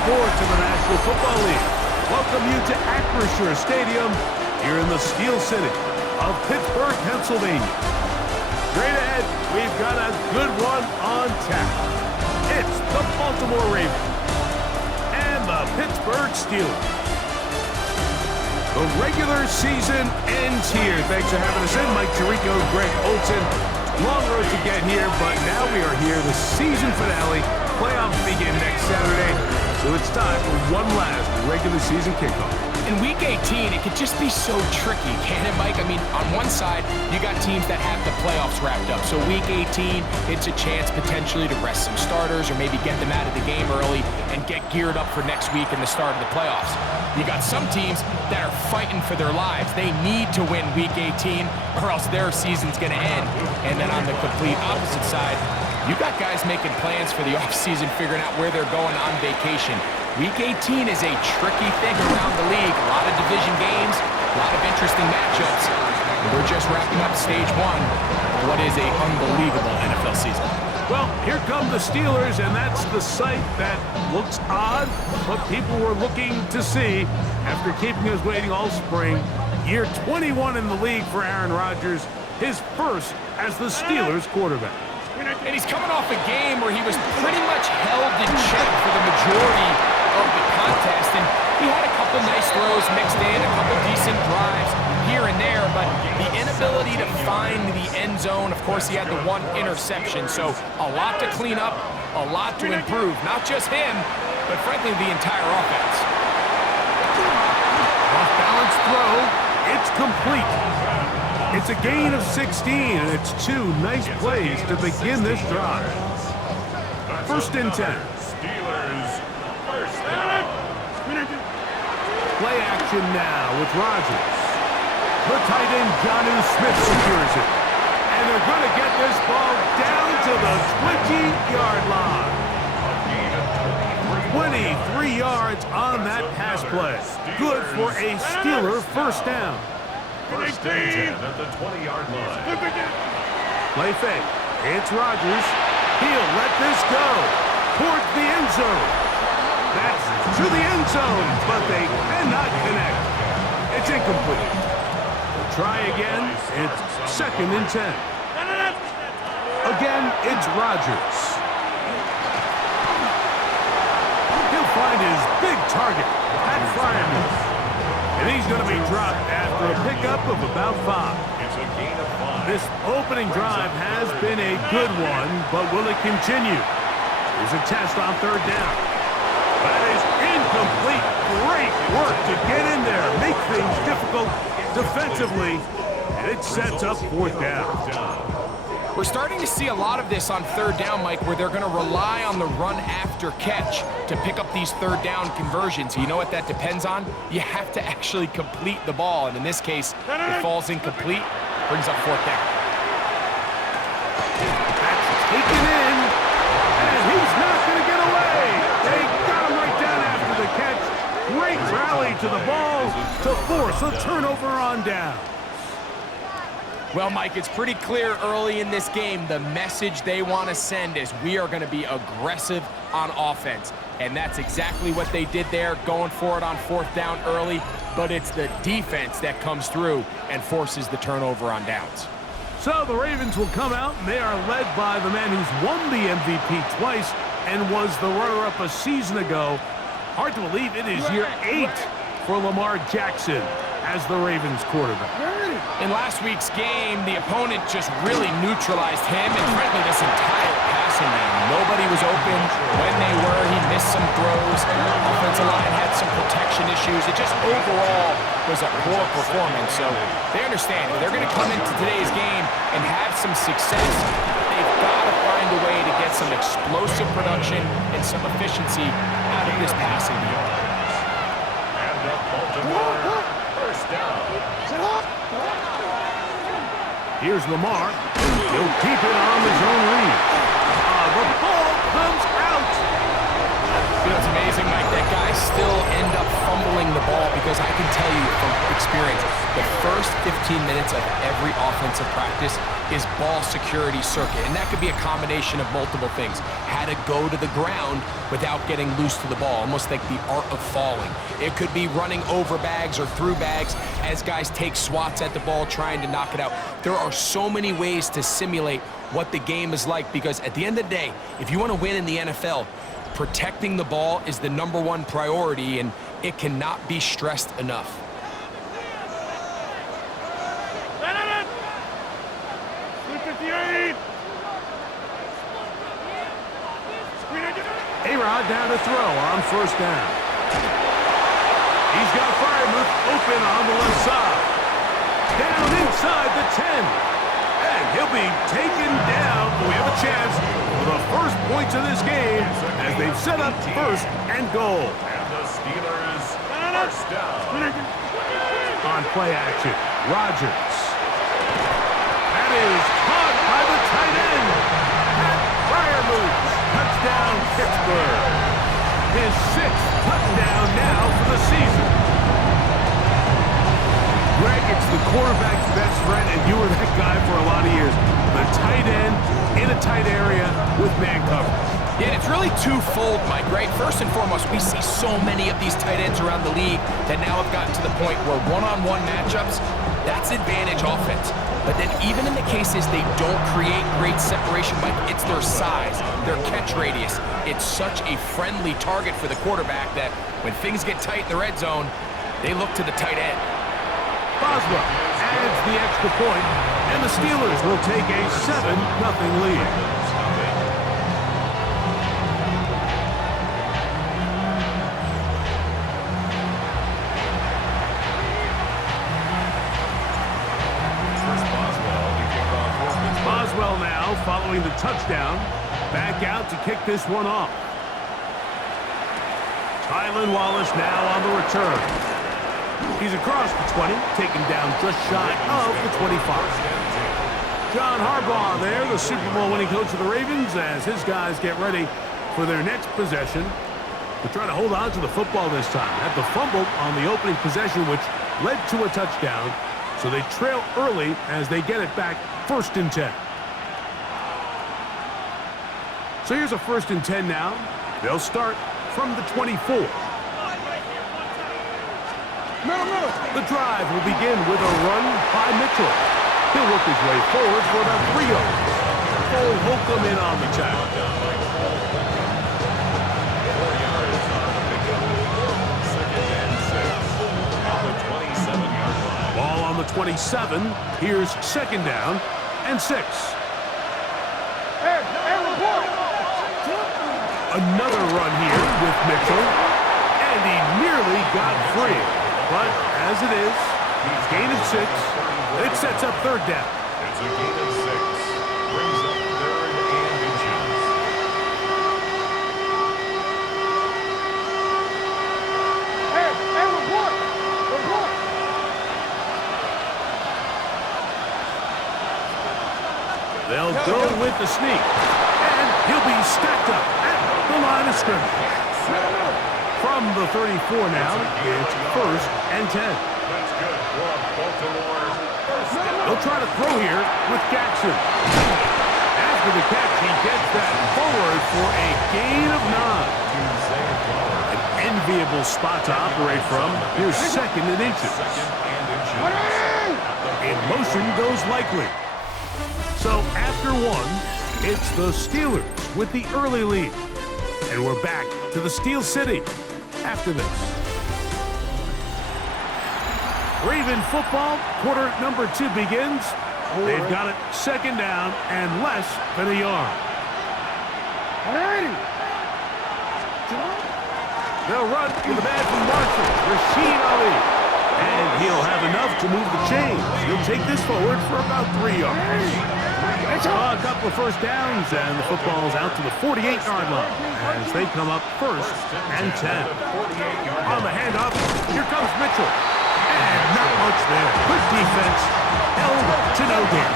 sports in the National Football League. Welcome you to Acrisure Stadium here in the Steel City of Pittsburgh, Pennsylvania. Straight ahead, we've got a good one on tap. It's the Baltimore Ravens and the Pittsburgh Steelers. The regular season ends here. Thanks for having us in. Mike Tirico, Greg Olson. Long road to get here, but now we are here. The season finale. Playoffs begin next Saturday, so it's time for one last regular season kickoff. In Week 18, it could just be so tricky, can't it, Mike? I mean, on one side, you got teams that have the playoffs wrapped up. So Week 18, it's a chance potentially to rest some starters or maybe get them out of the game early and get geared up for next week and the start of the playoffs. You got some teams that are fighting for their lives. They need to win Week 18 or else their season's going to end. And then on the complete opposite side, you got guys making plans for the offseason, figuring out where they're going on vacation. Week 18 is a tricky thing around the league. A lot of division games, a lot of interesting matchups. And we're just wrapping up stage one of what is an unbelievable NFL season. Well, here come the Steelers, and that's the sight that looks odd, but people were looking to see after keeping us waiting all spring. Year 21 in the league for Aaron Rodgers, his first as the Steelers quarterback. And he's coming off a game where he was pretty much held in check for the majority of the contest. And he had a couple nice throws mixed in, a couple decent drives here and there, but the inability to find the end zone, of course, he had the one interception. So a lot to clean up, a lot to improve. Not just him, but frankly, the entire offense. Off-balance throw, it's complete. It's a gain of 16, and it's two nice plays to begin this drive. First and 10. Steelers first down. Play action now with Rodgers. The tight end, Jonnu Smith, secures it. And they're going to get this ball down to the 20-yard line. 23 yards on that pass play. Good for a Steeler first down. First and 10 at the 20-yard line. Play fake. It's Rodgers. He'll let this go towards the end zone. That's to the end zone, but they cannot connect. It's incomplete. They'll try again. It's second and 10. Again, it's Rodgers. He'll find his big target, Pat Fryermuth. And he's going to be dropped after a pickup of about 5. It's a gain of 5. This opening drive has been a good one, but will it continue? Here's a test on third down. That is incomplete. Great work to get in there, make things difficult defensively, and it sets up fourth down. We're starting to see a lot of this on third down, Mike, where they're going to rely on the run after catch to pick up these third down conversions. You know what that depends on? You have to actually complete the ball, and in this case, it falls incomplete, brings up fourth down. That's taken in, and he's not going to get away. They got him right down after the catch. Great rally to the ball to force a turnover on down. Well, Mike, it's pretty clear early in this game the message they want to send is we are going to be aggressive on offense. And that's exactly what they did there, going for it on fourth down early. But it's the defense that comes through and forces the turnover on downs. So the Ravens will come out, and they are led by the man who's won the MVP twice and was the runner-up a season ago. Hard to believe it is year 8 for Lamar Jackson as the Ravens quarterback. In last week's game, the opponent just really neutralized him and frankly this entire passing game. Nobody was open. When they were, he missed some throws. Offensive line had some protection issues. It just overall was a poor performance. So they understand if they're going to come into today's game and have some success, they've got to find a way to get some explosive production and some efficiency out of this passing game. And the Baltimore first down. Here's Lamar. He'll keep it on his own read. The ball comes out. You know, it's amazing, Mike, that guys still end up fumbling the ball because because I can tell you from experience, the first 15 minutes of every offensive practice is ball security circuit, and that could be a combination of multiple things. How to go to the ground without getting loose to the ball, almost like the art of falling. It could be running over bags or through bags as guys take swats at the ball trying to knock it out. There are so many ways to simulate what the game is like, because at the end of the day, if you want to win in the NFL, protecting the ball is the #1 priority, and it cannot be stressed enough. A-Rod down to throw on first down. He's got Freiermuth open on the left side. Down inside the 10. And he'll be taken down. We have a chance for the first points of this game as they've set up first and goal. And the Steelers first down. On play action, Rodgers. That is caught by the tight end. Pat Freiermuth. Touchdown, Pittsburgh. His 6th touchdown now for the season. Greg, it's the quarterback's best friend, and you were that guy for a lot of years. The tight end in a tight area with man coverage. Yeah, it's really twofold, Mike, right? First and foremost, we see so many of these tight ends around the league that now have gotten to the point where one-on-one matchups, that's advantage offense. But then even in the cases they don't create great separation, Mike, it's their size, their catch radius. It's such a friendly target for the quarterback that when things get tight in the red zone, they look to the tight end. Boswell adds the extra point, and the Steelers will take a 7-0 lead. Boswell now following the touchdown, back out to kick this one off. Tylan Wallace now on the return. He's across the 20, taken down just shy of the 25. John Harbaugh there, the Super Bowl winning coach of the Ravens, as his guys get ready for their next possession. They're trying to hold on to the football this time. Had the fumble on the opening possession, which led to a touchdown. So they trail early as they get it back, 1st and 10. So here's a 1st and 10 now. They'll start from the 24. The drive will begin with a run by Mitchell. He'll work his way forward for about 3 yards. Cole Holcomb in on the tackle. 4 yards on the pickup. 2nd and 6 at the 27-yard line. Ball on the 27. Here's 2nd down and 6. Another run here with Mitchell. And he nearly got free. But as it is, he's gained of 6. It sets up 3rd down. It's a gain of 6. Brings up 3rd and inches. They'll go with the sneak. And he'll be stacked up at the line of scrimmage. From the 34 now, it's 1st and 10. That's good for Baltimore. First down. They'll try to throw here with Jackson. After the catch, he gets that forward for a gain of 9. An enviable spot to operate from. Here's 2nd and inches. 2nd and inches. In motion goes Likely. So after 1, it's the Steelers with the early lead. And we're back to the Steel City after this. Raven football, quarter number 2 begins. They've got it 2nd down and less than a yard. They'll run with a bad from Marshall, Rashid Ali. And he'll have enough to move the chains. He'll take this forward for about 3 yards. A couple of 1st downs, and the football's out to the 48-yard line as they come up 1st and 10. On the handoff, here comes Mitchell. And not much there. Good defense, held to no gain.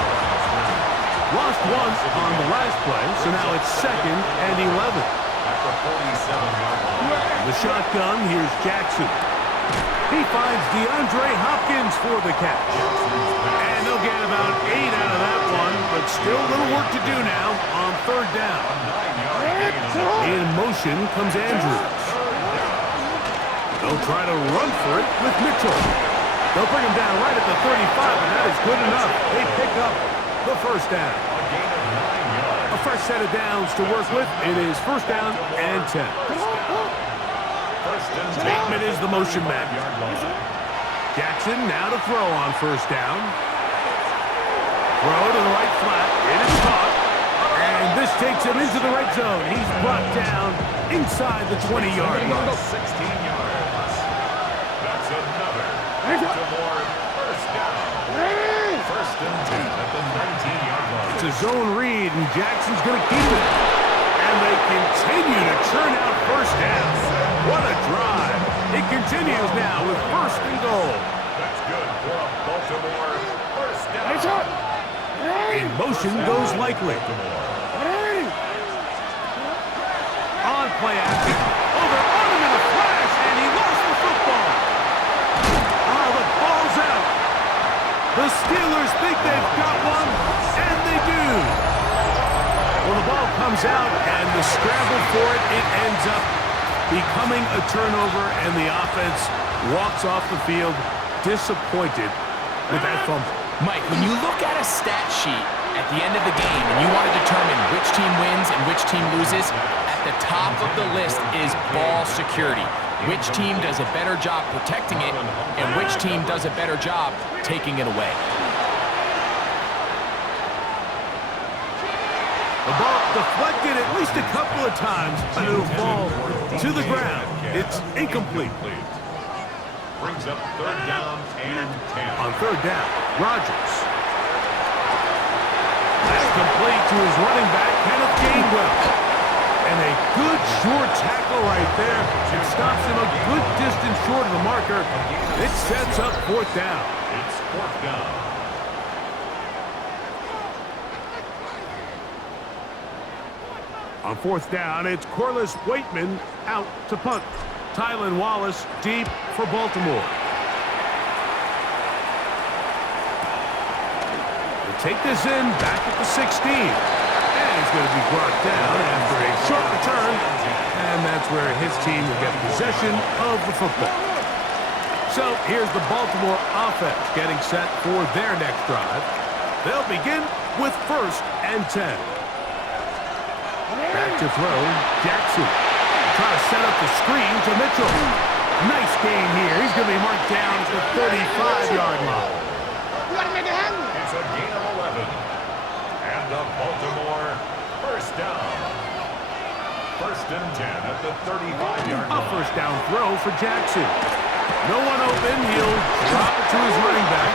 Lost 1 on the last play, so now it's 2nd and 11. At the 47-yard line. The shotgun, here's Jackson. He finds DeAndre Hopkins for the catch. And they'll get about 8 out of that one, but still a little work to do now on third down. In motion comes Andrews. They'll try to run for it with Mitchell. They'll bring him down right at the 35, and that is good enough. They pick up the first down. A fresh set of downs to work with. It is first down and 10. Bateman is the motion man. Jackson now to throw on first down. Throw to the right flat. It is caught. And this takes him into the red zone. He's brought down inside the 20-yard line. 16 yards. That's another Baltimore first down. First and 10 at the 19-yard line. It's a zone read, and Jackson's going to keep it. And they continue to churn out first down. What a drive. It continues now with first and goal. That's good for a Baltimore first down. In motion goes Likely. On play action. Oh, they're on him in a flash, and he lost the football. Oh, the ball's out. The Steelers think they've got one, and they do. Well, the ball comes out, and the scramble for it, it ends up becoming a turnover, and the offense walks off the field disappointed with that fumble. Mike, when you look at a stat sheet at the end of the game and you want to determine which team wins and which team loses, at the top of the list is ball security. Which team does a better job protecting it and which team does a better job taking it away. The ball deflected at least a couple of times, but it'll fall to the ground. It's incomplete. Brings up third down and 10. On third down, Rodgers. That's complete to his running back, Kenneth Gainwell. And a good short tackle right there. It stops him a good distance short of the marker. It sets up fourth down. It's fourth down. On fourth down, it's Corliss Waitman out to punt. Tylan Wallace deep for Baltimore. They'll take this in back at the 16. And he's going to be brought down after a short return. And that's where his team will get possession of the football. So here's the Baltimore offense getting set for their next drive. They'll begin with first and 10. Back to throw, Jackson. Try to set up the screen to Mitchell. Nice gain here. He's going to be marked down at the 35-yard line. It's a gain of 11. And the Baltimore first down. First and 10 at the 35-yard line. A first down throw for Jackson. No one open. He'll drop it to his running back.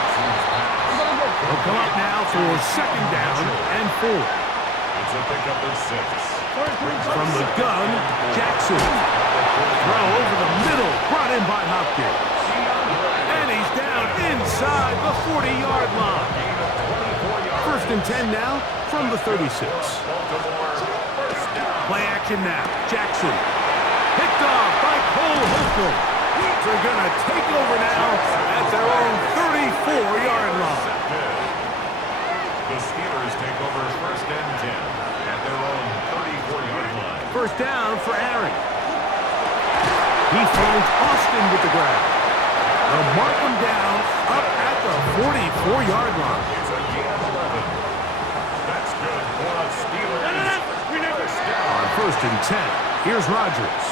He'll come up now for second down and 4. It's a pickup of 6. From the gun, Jackson. Throw over the middle, brought in by Hopkins. And he's down inside the 40-yard line. First and 10 now from the 36. Play action now. Jackson. Picked off by Cole Holcomb. They're going to take over now at their own 34-yard line. The Steelers take over first and 10 at their own 34-yard line. First down for Aaron. He finds Austin with the grab. They'll mark him down up at the 44-yard line. It's a gain of 11. That's good for a Steelers first down. On first and 10, here's Rodgers.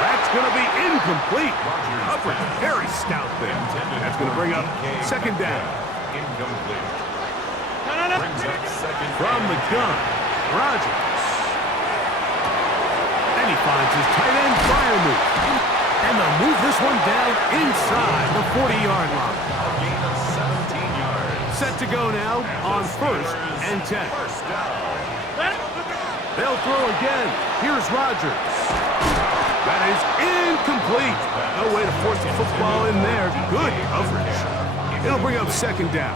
That's going to be incomplete. Coverage very stout there. That's going to bring up second down. Incomplete. Brings up second From the gun, Rodgers. And he finds his tight end fire move. And they'll move this one down inside the 40-yard line. A gain of 17 yards. Set to go now on first and 10. First down. They'll throw again. Here's Rodgers. That is incomplete. No way to force the football in there. Good coverage. It'll bring up second down.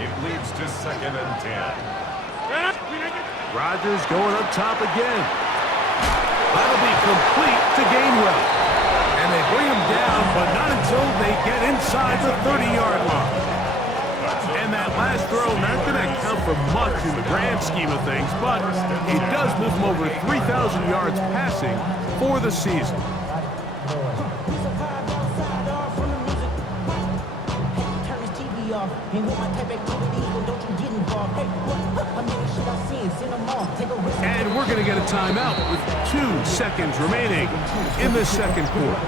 It leads to second and 10. Rodgers going up top again. That'll be complete to Gainwell. And they bring him down but not until they get inside the 30-yard line. And that last throw, not going to count for much in the grand scheme of things, but it does move them over 3,000 yards passing for the season. And we're going to get a timeout with 2 seconds remaining in the second quarter.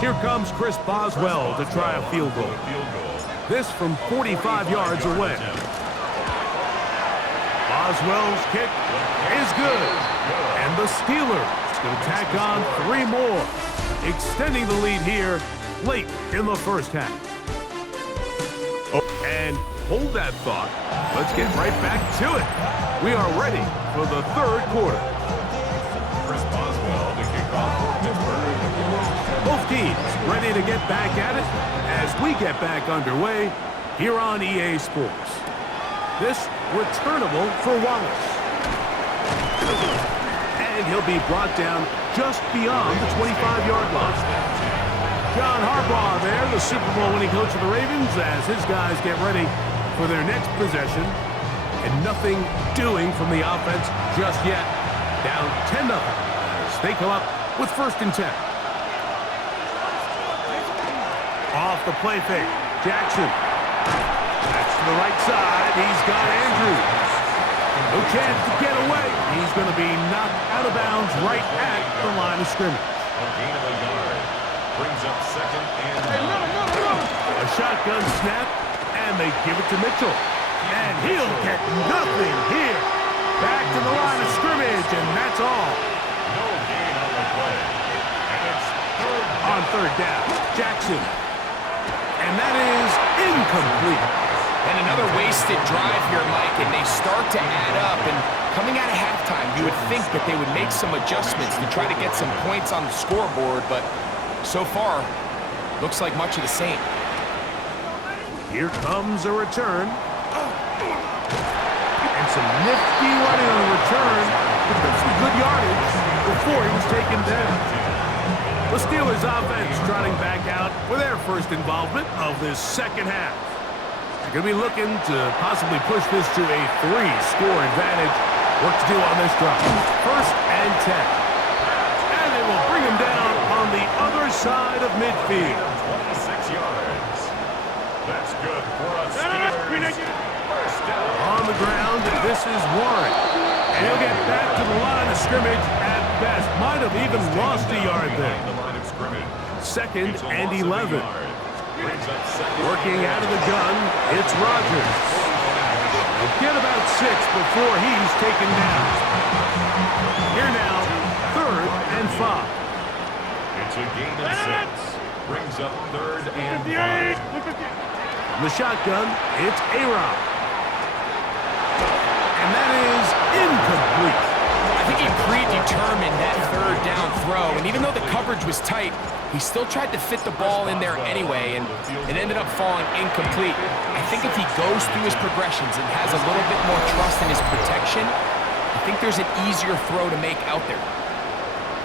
Here comes Chris Boswell to try a field goal. This from 45 yards away. Boswell's kick is good. And the Steelers going to tack on 3 more, extending the lead here late in the first half. Oh, and hold that thought. Let's get right back to it. We are ready for the third quarter. Chris Boswell to kick off for Pittsburgh. Both teams ready to get back at it as we get back underway here on EA Sports. This returnable for Wallace. And he'll be brought down just beyond the 25-yard line. John Harbaugh there, the Super Bowl winning coach of the Ravens, as his guys get ready for their next possession. And nothing doing from the offense just yet. Down 10-0 as they come up with 1st and 10. Off the play fake, Jackson. That's to the right side. He's got Andrews. No chance to get away. He's going to be knocked out of bounds right at the line of scrimmage. A gain of a yard. Brings up 2nd and 9. A shotgun snap, and they give it to Mitchell. And he'll get nothing here. Back to the line of scrimmage, and that's all. No gain on the play. And it's On 3rd down, Jackson. And that is incomplete. And another wasted drive here, Mike, and they start to add up. And coming out of halftime, you would think that they would make some adjustments to try to get some points on the scoreboard, but so far, looks like much of the same. Here comes a return. And some nifty running on the return. Picked up some good yardage before he was taken down. The Steelers offense trotting back out for their first involvement of this second half. They're going to be looking to possibly push this to a 3-score advantage. Work to do on this drive. 1st and 10. And they will bring him down on the other side of midfield. 26 yards. That's good for us. First down. On the ground, this is Warren. And he'll get back to the line of scrimmage at best. Might have even lost a yard there. The line of scrimmage. 2nd and 11. Working out of the gun, it's Rodgers. He'll get about 6 before he's taken down. Here now, 3rd and 5. It's a gain of 6. Brings up 3rd and 5. From the shotgun, it's A-Rob. And that is incomplete. I think he predetermined that 3rd down throw, and even though the coverage was tight, he still tried to fit the ball in there anyway, and it ended up falling incomplete. I think if he goes through his progressions and has a little bit more trust in his protection, I think there's an easier throw to make out there.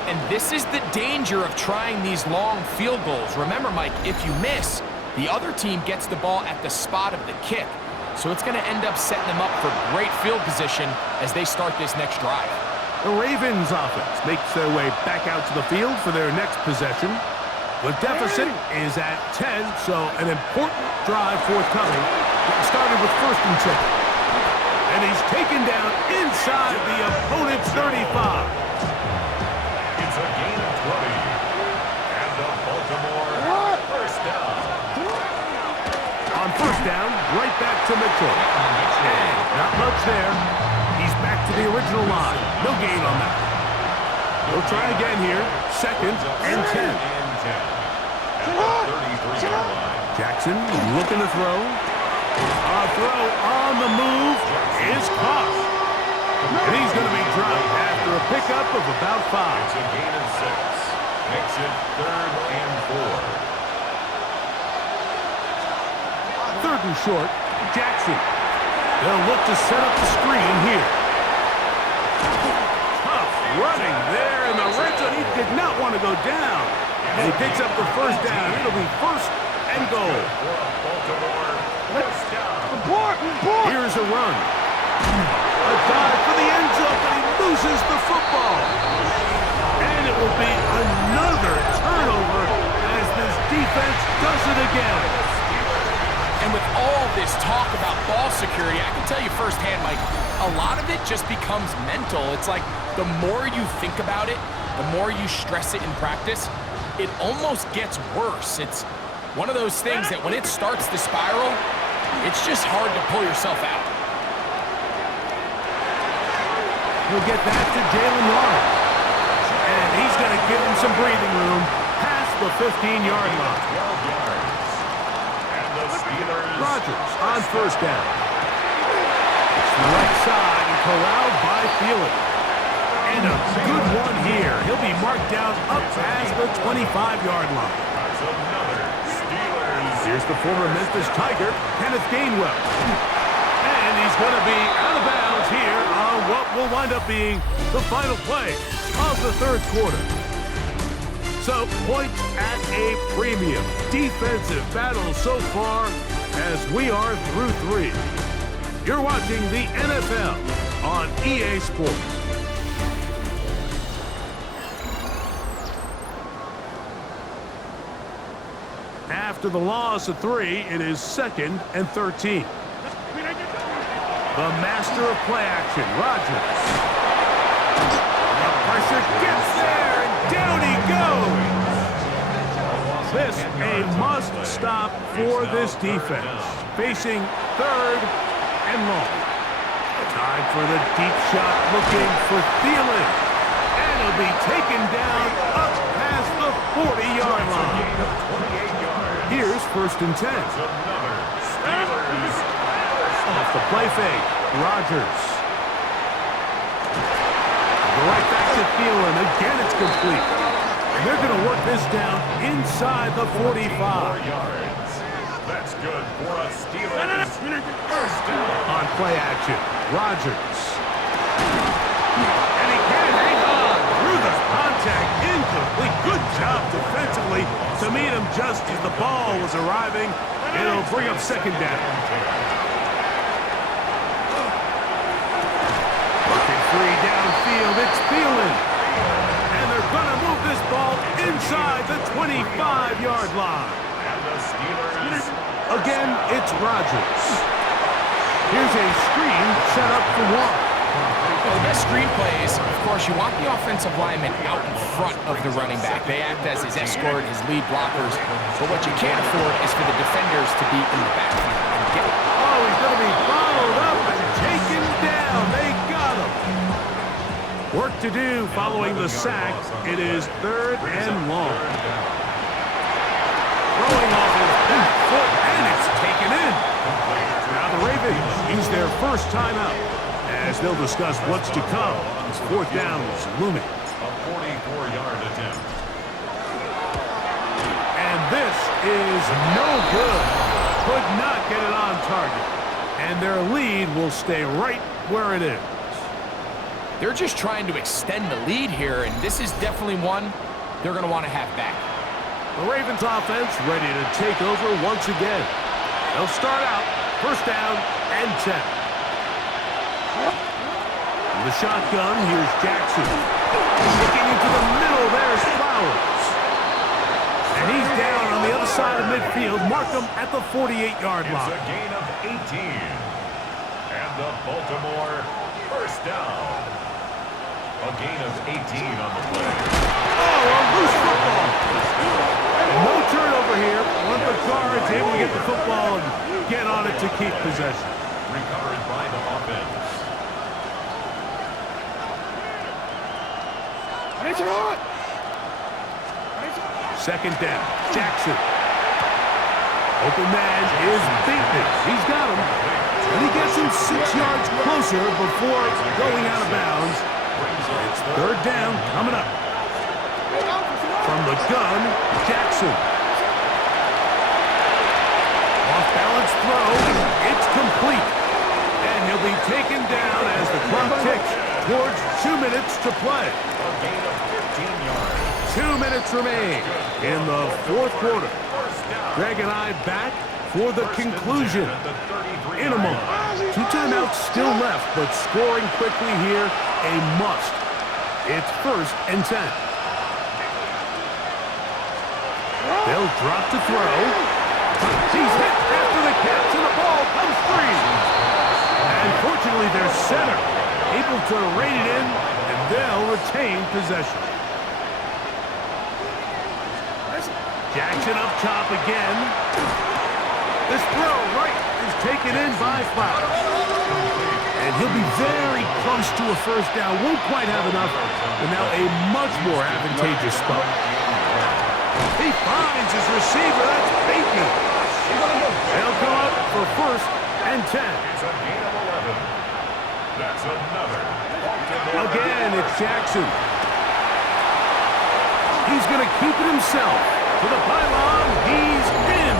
And this is the danger of trying these long field goals. Remember, Mike, if you miss, the other team gets the ball at the spot of the kick. So it's going to end up setting them up for great field position as they start this next drive. The Ravens offense makes their way back out to the field for their next possession. The deficit is at 10, so an important drive forthcoming. Getting started with 1st and 10. And he's taken down inside the opponent's 35. It's a gain of 20. And the Baltimore first down. On 1st down, right back to Mitchell. And not much there. He's back to the original line. No gain on that. We'll try again here. 2nd and 10. Jackson looking to throw. A throw on the move is caught. And he's going to be dropped after a pickup of about 5. It's a gain of 6. Makes it 3rd and 4. 3rd and short, Jackson. They'll look to set up the screen here. Tough running there in the red zone. He did not want to go down. And he picks up the first down. It'll be first and goal. Here's a run. A dive for the end zone, but he loses the football. And it will be another turnover as this defense does it again. And with all this talk about ball security, I can tell you firsthand, Mike, a lot of it just becomes mental. It's like the more you think about it, the more you stress it in practice, it almost gets worse. It's one of those things that when it starts to spiral, it's just hard to pull yourself out. He'll get that to Jalen Lamar. And he's going to give him some breathing room past the 15-yard line. Rodgers on first down. It's the right side and corralled by Thielen. And a good one here. He'll be marked down up past the 25-yard line. Here's the former Memphis Tiger, Kenneth Gainwell. And he's going to be out of bounds here on what will wind up being the final play of the third quarter. So, points at a premium. Defensive battle so far as we are through 3. You're watching the NFL on EA Sports. After the loss of 3, it is 2nd and 13. The master of play action, Rodgers. The pressure gets there, and down he goes. This a must stop for this defense. Facing 3rd and long. Time for the deep shot, looking for Thielen. And he'll be taken down up past the 40-yard line. Here's 1st and 10. Off the play fake, Rodgers. Go right back to Thielen. Again, it's complete. And they're going to work this down inside the 45. That's good for a Steelers first down. On play action, Rodgers. And he can't hang on through the contact. Incomplete. Good job defensively to meet him just as the ball was arriving. It'll bring up 2nd down. Looking free downfield, it's Thielen. And they're going to move this ball inside the 25-yard line. And the Steelers. Again, it's Rodgers. Here's a screen set up for one. Well, the best screenplays, of course, you want the offensive lineman out in front of the running back. They act as his escort, his lead blockers. But what you can't afford is for the defenders to be in the backfield and get it. Oh, he's going to be bottled up and taken down. They got him. Work to do following the sack. It is 3rd and long. Throwing off his back foot, and it's taken in. Now the Ravens use their first timeout as they'll discuss what's to come. This 4th down is looming. A 44-yard attempt. And this is no good. Could not get it on target. And their lead will stay right where it is. They're just trying to extend the lead here, and this is definitely one they're going to want to have back. The Ravens offense ready to take over once again. They'll start out 1st down and 10. The shotgun, here's Jackson. Looking into the middle, there's Flowers. And he's down on the other side of midfield. Mark him at the 48-yard line. It's a gain of 18. And the Baltimore first down. A gain of 18 on the play. Oh, a loose football. No turnover here. One of the guards able to get the football and get on it to keep possession. Recovered by the offense. 2nd down. Jackson. Open man is Bateman. He's got him. And he gets him 6 yards closer before going out of bounds. It's 3rd down coming up. From the gun, Jackson. Off-balance throw. It's complete. And he'll be taken down as the clock ticks towards minutes to play. A gain of 15 yards. 2 minutes remain in the fourth quarter. Greg and I back for the conclusion in a moment. 2 timeouts still left, but scoring quickly here, a must. It's 1st and 10. They'll drop to throw. He's hit after the catch, and the ball comes free. And fortunately, their center able to rein it in, and they'll retain possession. Jackson up top again. This throw right is taken in by Flowers. And he'll be very close to a first down. Won't quite have enough, but now a much more advantageous spot. He finds his receiver. That's Bateman. They'll come up for 1st and 10. It's a gain of 11. That's another. Again, it's Jackson. He's going to keep it himself. To the pylon, he's in.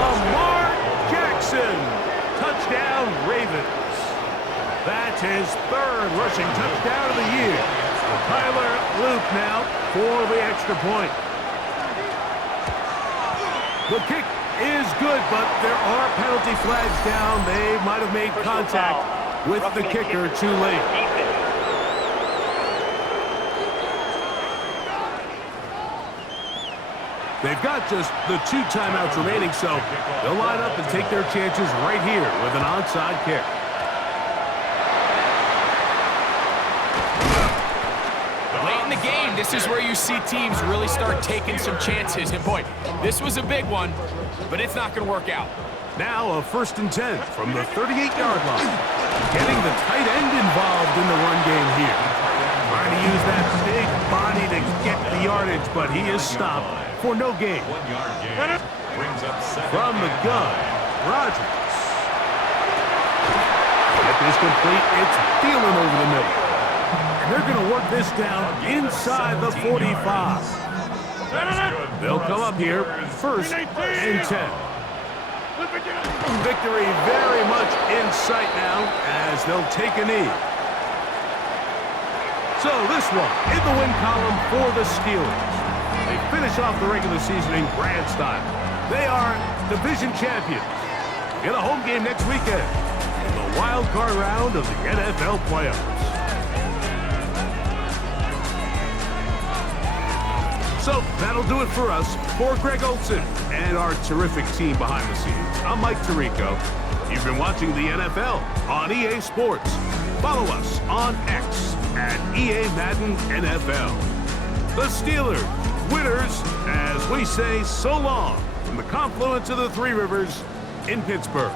Lamar Jackson. Touchdown, Ravens. That's his 3rd rushing touchdown of the year. Tyler Luke now for the extra point. The kick is good, but there are penalty flags down. They might have made contact with the kicker too late. They've got just the 2 timeouts remaining, so they'll line up and take their chances right here with an onside kick. Late in the game, this is where you see teams really start taking some chances. And boy, this was a big one, but it's not going to work out. Now a 1st and 10 from the 38-yard line. Getting the tight end involved in the run game here. Trying to use that big body to get the yardage, but he is stopped for no gain. 1-yard gain. Brings up 2nd. From the gun, Rodgers. Get this complete. It's Thielen over the middle. And they're going to work this down inside the 45. They'll come up here 1st and 10. Victory very much in sight now as they'll take a knee. So this one in the win column for the Steelers. They finish off the regular season in grand style. They are division champions. Get a home game next weekend in the wild card round of the NFL playoffs. So that'll do it for us. For Greg Olson and our terrific team behind the scenes, I'm Mike Tirico. You've been watching the NFL on EA Sports. Follow us on X at EA Madden NFL. The Steelers, winners, as we say so long from the confluence of the 3 rivers in Pittsburgh.